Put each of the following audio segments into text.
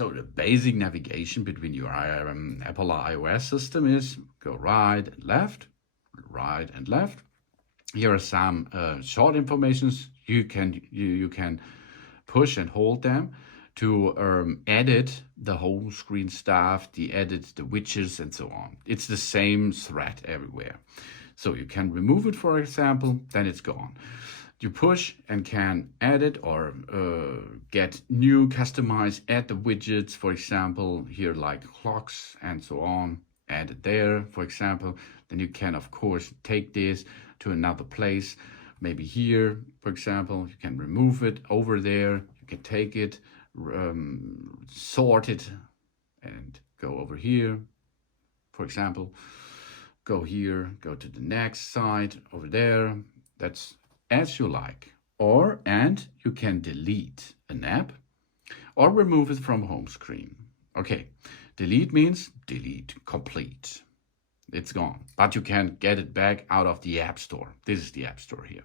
So the basic navigation between your Apple iOS system is go right and left, right and left. Here are some short informations. You can push and hold them to edit the home screen stuff, the widgets, and so on. It's the same thread everywhere. So you can remove it, for example, then it's gone. You push and can edit or get new customized, add the widgets, for example, here like clocks and so on, add it there, for example. Then you can, of course, take this to another place, maybe here, for example. You can remove it over there. You can take it, sort it, and go over here, for example. Go here, go to the next side, over there. That's as you like. And you can delete an app or remove it from home screen. Okay, delete means delete, complete. It's gone, but you can get it back out of the App Store. This is the App Store here.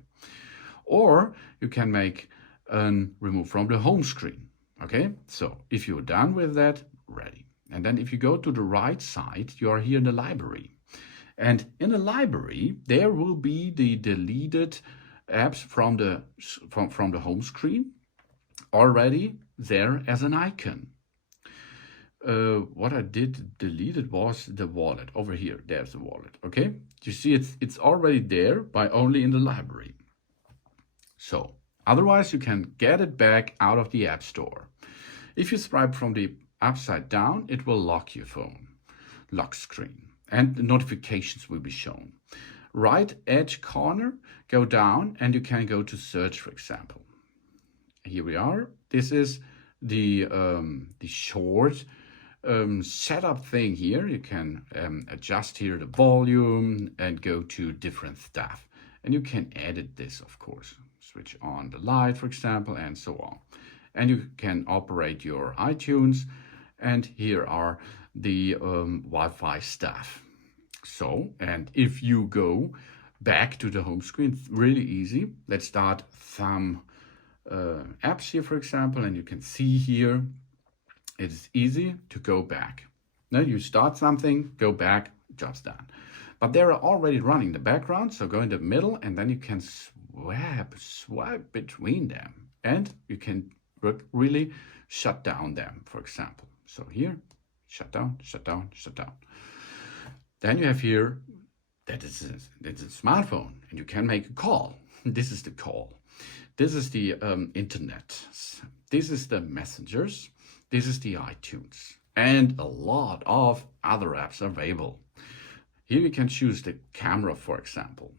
Or you can make a remove from the home screen. Okay, so if you're done with that, ready. And then if you go to the right side, you are here in the library. And in the library, there will be the deleted apps from the home screen already there as an icon. What I did deleted was the wallet over here. There's the wallet. Okay, you see it's already there by only in the library. So otherwise you can get it back out of the App Store. If you swipe from the upside down, it will lock your phone, lock screen, and the notifications will be shown. Right edge corner, go down and you can go to search, for example. Here we are. This is the short setup thing here. You can adjust here the volume and go to different stuff. And you can edit this, of course. Switch on the light, for example, and so on. And you can operate your iTunes. And here are the Wi-Fi stuff. So, and if you go back to the home screen, it's really easy. Let's start some apps here, for example, and you can see here, it is easy to go back. Now you start something, go back, job's done. But they're already running in the background, so go in the middle and then you can swipe between them. And you can really shut down them, for example. So here, shut down, shut down, shut down. Then you have here that it's a smartphone and you can make a call. This is the call. This is the internet. This is the messengers. This is the iTunes and a lot of other apps available. Here you can choose the camera, for example.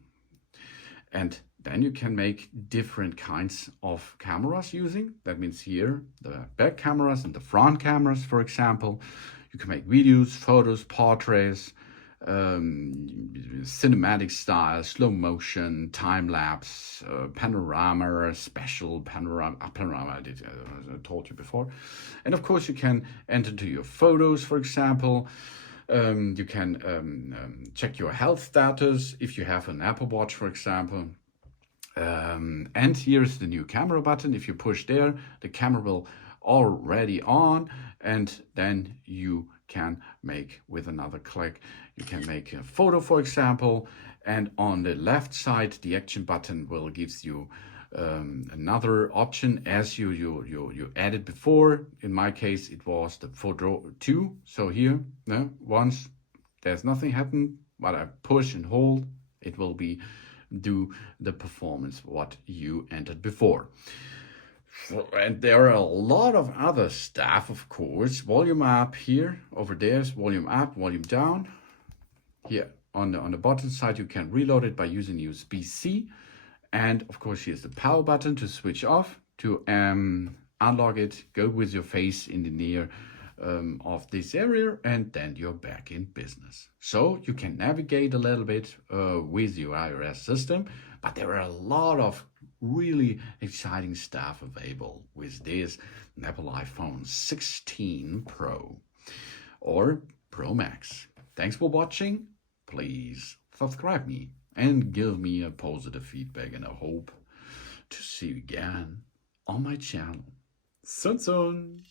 And then you can make different kinds of cameras using. That means here, the back cameras and the front cameras, for example. You can make videos, photos, portraits, cinematic style, slow motion, time lapse, panorama, special panorama, I told you before. And of course you can enter to your photos, for example. You can check your health status if you have an Apple Watch, for example. And here's the new camera button. If you push there, the camera will already on, and then you can make with another click, you can make a photo, for example, and on the left side the action button will give you another option as you added before. In my case it was the photo 2. So here, once there's nothing happen, but I push and hold, it will be do the performance what you entered before. And there are a lot of other stuff, of course. Volume up here, over there is volume up, volume down. Here on the bottom side, you can reload it by using USB-C. And of course, here's the power button to switch off. To unlock it, go with your face in the near of this area, and then you're back in business. So you can navigate a little bit with your iOS system, but there are a lot of really exciting stuff available with this Apple iPhone 16 Pro or Pro Max. Thanks for watching. Please subscribe me and give me a positive feedback, and I hope to see you again on my channel soon.